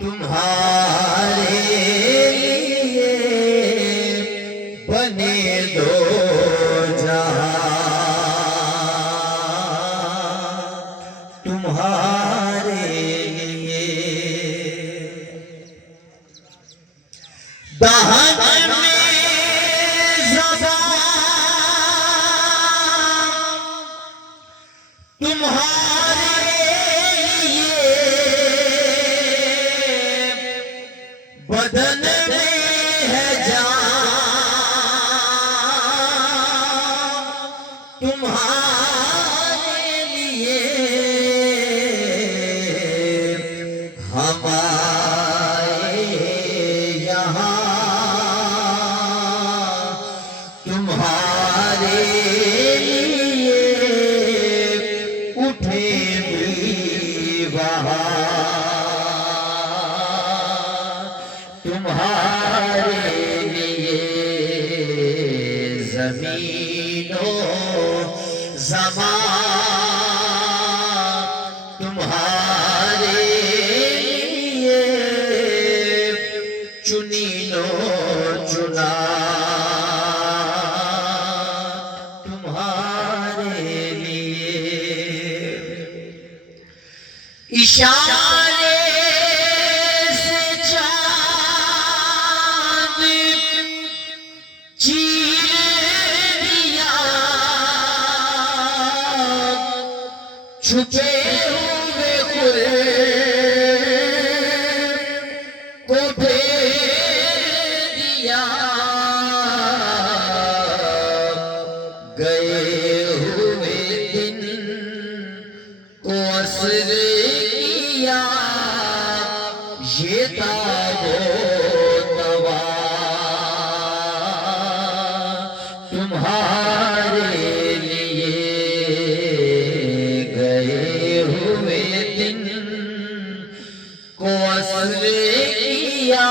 तुम्हारे लिए बने दो जहां, तुम्हारे लिए दहन में ज़बान तुम्हारे लिए, बदन में है जान तुम्हारे लिए, हम आए यहाँ तुम्हारे लिए, उठे भी वहाँ तुम्हारे लिए, ज़मीनो ज़मान तुम्हारे लिए, चुनीनो चुना तुम्हारे लिए, इशारे से चाँद चीर दिया, छुपे हुए गुल को फेर दिया, गए हुए दिन को असर किया, ये ताबो तवा तुम्हारे लिए, गए हुए दिन को असर किया,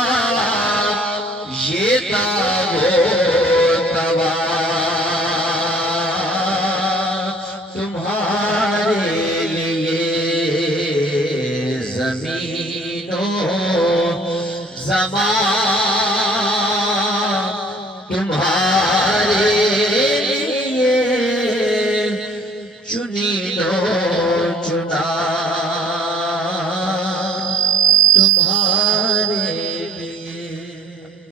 ये ताबो तवा तुम्हारे लिए, ज़मीनो ज़मान